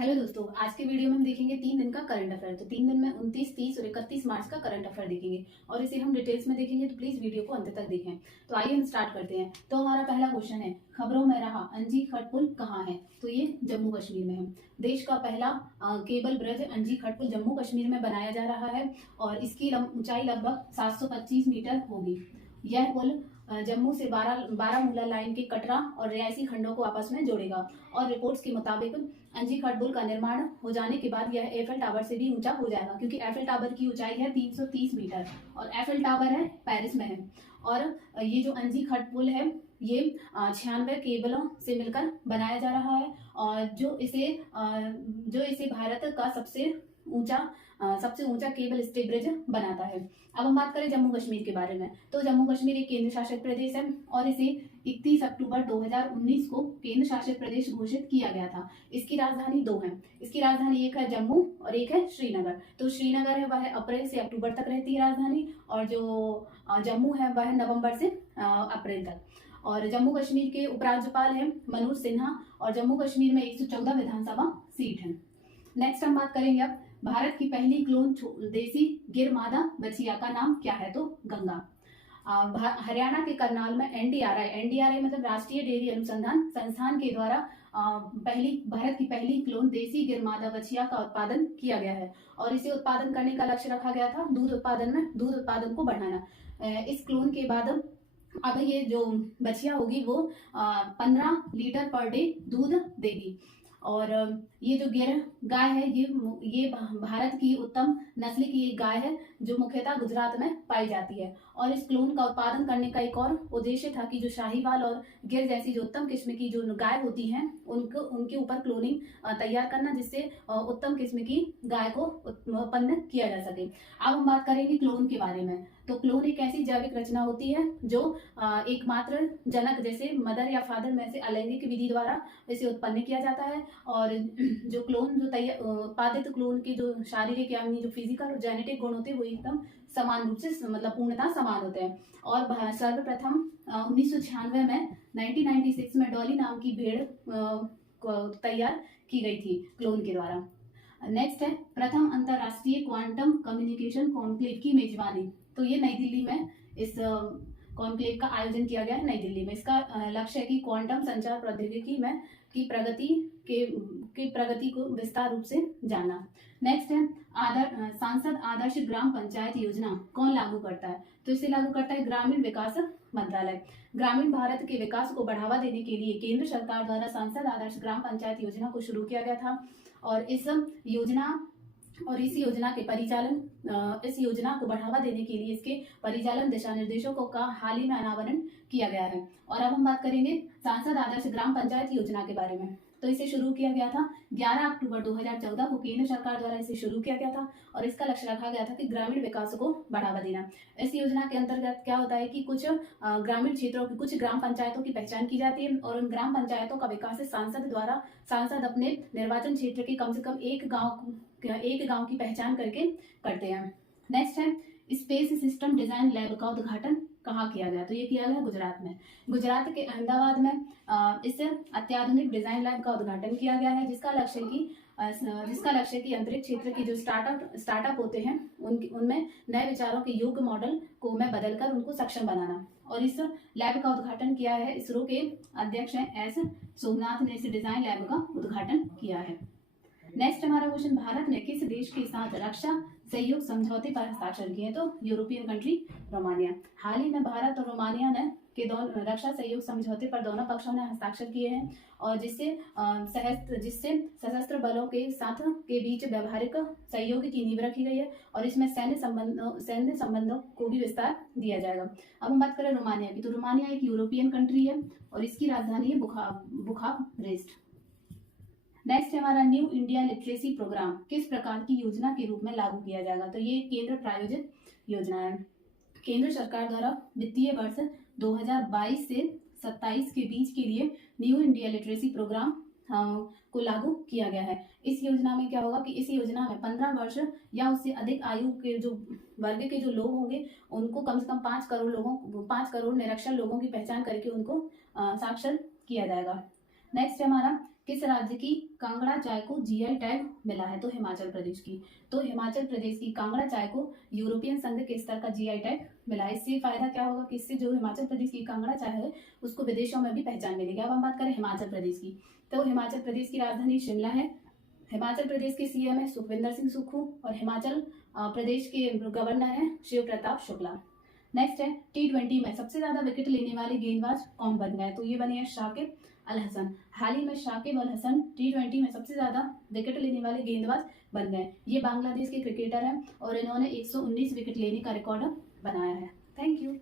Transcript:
Hello दोस्तों, आज के वीडियो में हम देखेंगे 3 दिन का करंट अफेयर। तो 3 दिन में 29, 30 और 31 मार्च का करंट अफेयर देखेंगे और इसे हम डिटेल्स में देखेंगे, तो प्लीज वीडियो को अंत तक देखें। तो आइए हम स्टार्ट करते हैं। तो हमारा पहला क्वेश्चन है, खबरों में रहा अंजी खट पुल कहाँ है? तो ये जम्मू कश्मीर में है। देश का पहला केबल ब्रिज अंजी खट पुल जम्मू कश्मीर में बनाया जा रहा है और इसकी ऊंचाई लगभग 725 मीटर होगी। यह पुल जम्मू से बारामूला लाइन के कटरा और रियासी खंडों को आपस में जोड़ेगा और रिपोर्ट्स के मुताबिक अंजी खट पुल का निर्माण हो जाने के बाद यह एफएल टावर से भी ऊंचा हो जाएगा, क्योंकि एफएल टावर की ऊंचाई है 330 मीटर और एफएल टावर है पेरिस में है। और ये जो अंजी खट पुल है ये 96 केबलों से मिलकर बनाया जा रहा है और जो इसे भारत का सबसे ऊंचा केबल स्टे ब्रिज बनाता है। अब हम बात करें जम्मू कश्मीर के बारे में। तो जम्मू कश्मीर एक केंद्र शासित प्रदेश है और इसे 31 अक्टूबर 2019 को केंद्र शासित प्रदेश घोषित किया गया था। इसकी राजधानी दो है। इसकी राजधानी एक है जम्मू और एक है श्रीनगर। तो श्रीनगर है वह अप्रैल से अक्टूबर तक रहती है राजधानी, और जो जम्मू है वह नवंबर से अप्रैल तक। और जम्मू कश्मीर के उपराज्यपाल हैं मनोज सिन्हा और जम्मू कश्मीर में 114 विधानसभा सीट है। नेक्स्ट हम बात करेंगे अब भारत की पहली क्लोन देसी गिर मादा बछिया का नाम क्या है? तो गंगा। हरियाणा के करनाल में एनडीआरआई मतलब राष्ट्रीय डेयरी अनुसंधान संस्थान के द्वारा भारत की पहली क्लोन देसी गिर मादा बछिया का उत्पादन किया गया है और इसे उत्पादन करने का लक्ष्य रखा गया था दूध उत्पादन को बढ़ाना। इस क्लोन के बाद अब ये जो बछिया होगी वो 15 लीटर पर डे दूध देगी। और ये जो गिर गाय है ये भारत की उत्तम नस्ल की एक गाय है जो मुख्यतः गुजरात में पाई जाती है। और इस क्लोन का उत्पादन करने का एक और उद्देश्य था कि जो शाहीवाल और गिर जैसी जो उत्तम किस्म की जो गाय होती हैं उनके ऊपर क्लोनिंग तैयार करना, जिससे उत्तम किस्म की गाय को उत्पन्न किया जा सके। अब हम बात करेंगे क्लोन के बारे में। तो क्लोन एक ऐसी जैविक रचना होती है जो एकमात्र जनक जैसे मदर या फादर में से अलैंगिक विधि द्वारा इसे उत्पन्न किया जाता है। और जो क्लोन उत्पादित क्लोन के जो शारीरिक यानी जो फिजिकल और जेनेटिक गुण होते हैं वो एकदम समान रूप से मतलब पूर्णतः समान होते हैं। और सर्वप्रथम 1996 में 1996 में डॉली नाम की भेड़ तैयार की गई थी क्लोन के द्वारा। नेक्स्ट है प्रथम अंतरराष्ट्रीय क्वांटम कम्युनिकेशन कॉन्क्लेव की मेजबानी। तो ये नई दिल्ली में इस कॉन्क्लेव का आयोजन किया गया है नई दिल्ली में। इसका लक्ष्य है कि क्वांटम संचार प्रौद्योगिकी में की प्रगति को विस्तार रूप से जानना। नेक्स्ट है सांसद आदर्श ग्राम पंचायत योजना कौन लागू करता है? तो इसे लागू करता है ग्रामीण विकास मंत्रालय। ग्रामीण भारत के विकास को बढ़ावा देने के लिए केंद्र सरकार द्वारा सांसद आदर्श ग्राम पंचायत योजना को शुरू किया गया था और इस योजना को बढ़ावा देने के लिए इसके परिचालन दिशा निर्देशों का हाल ही में अनावरण किया गया है। और अब हम बात करेंगे सांसद आदर्श ग्राम पंचायत योजना के बारे में। तो इसे शुरू किया गया था 11 अक्टूबर 2014 को केंद्र सरकार द्वारा इसे शुरू किया गया था और इसका लक्ष्य रखा गया था कि ग्रामीण विकास को बढ़ावा देना। इस योजना के अंतर्गत क्या होता है कि कुछ ग्रामीण क्षेत्रों की कुछ ग्राम पंचायतों की पहचान की जाती है और उन ग्राम पंचायतों का विकास सांसद अपने निर्वाचन क्षेत्र के कम से कम एक गांव की पहचान करके करते हैं। नेक्स्ट है स्पेस सिस्टम डिजाइन लैब का उद्घाटन कहाँ किया गया? तो ये किया गया गुजरात में। गुजरात के अहमदाबाद में इस अत्याधुनिक डिजाइन लैब का उद्घाटन किया गया है जिसका लक्ष्य की अंतरिक्ष क्षेत्र की जो स्टार्टअप होते हैं उनमें नए विचारों के योग्य मॉडल को बदलकर उनको सक्षम बनाना। और इस लैब का उद्घाटन किया है इसरो के अध्यक्ष हैं एस सोमनाथ ने इस डिजाइन लैब का उद्घाटन किया है। नेक्स्ट हमारा क्वेश्चन, भारत ने किस देश के साथ रक्षा सहयोग समझौते पर हस्ताक्षर किए? तो यूरोपियन कंट्री रोमानिया। हाल ही में भारत और रोमानिया ने रक्षा सहयोग समझौते पर दोनों पक्षों ने हस्ताक्षर किए हैं और जिससे सशस्त्र बलों के साथ के बीच व्यावहारिक सहयोग की नींव रखी गई है और इसमें सैन्य संबंधों को भी विस्तार दिया जाएगा। अब हम बात करें रोमानिया की। तो रोमानिया एक यूरोपियन कंट्री है और इसकी राजधानी है बुखारेस्ट। नेक्स्ट हमारा न्यू इंडिया लिटरेसी प्रोग्राम किस प्रकार की योजना के रूप में लागू किया जाएगा? तो ये केंद्र प्रायोजित योजना है। केंद्र सरकार द्वारा वित्तीय वर्ष 2022 से 27 के बीच के लिए न्यू इंडिया लिटरेसी प्रोग्राम को लागू किया गया है। इस योजना में क्या होगा कि इस योजना में 15 वर्ष या उससे अधिक आयु के जो वर्ग के जो लोग होंगे उनको कम से कम 5 करोड़ निरक्षर लोगों की पहचान करके उनको साक्षर किया जाएगा। नेक्स्ट हमारा किस राज्य की कांगड़ा चाय को जीआई टैग मिला है? तो हिमाचल प्रदेश की। तो हिमाचल प्रदेश की कांगड़ा चाय को यूरोपियन संघ के स्तर का जीआई टैग मिला है। इससे फायदा क्या होगा कि इससे जो हिमाचल प्रदेश की कांगड़ा चाय है उसको विदेशों में भी पहचान मिलेगी। अब हम बात करें हिमाचल प्रदेश की, तो हिमाचल प्रदेश की राजधानी शिमला है। हिमाचल प्रदेश के सीएम है सुखविंदर सिंह सुक्खू और हिमाचल प्रदेश के गवर्नर हैं शिव प्रताप शुक्ला। नेक्स्ट है T20 में सबसे ज्यादा विकेट लेने वाले गेंदबाज कौन बन गए? तो ये बने हैं शाकिब अल हसन। हाल ही में शाकिब अल हसन T20 में सबसे ज्यादा विकेट लेने वाले गेंदबाज बन गए। ये बांग्लादेश के क्रिकेटर हैं और इन्होंने 119 विकेट लेने का रिकॉर्ड बनाया है। Thank you.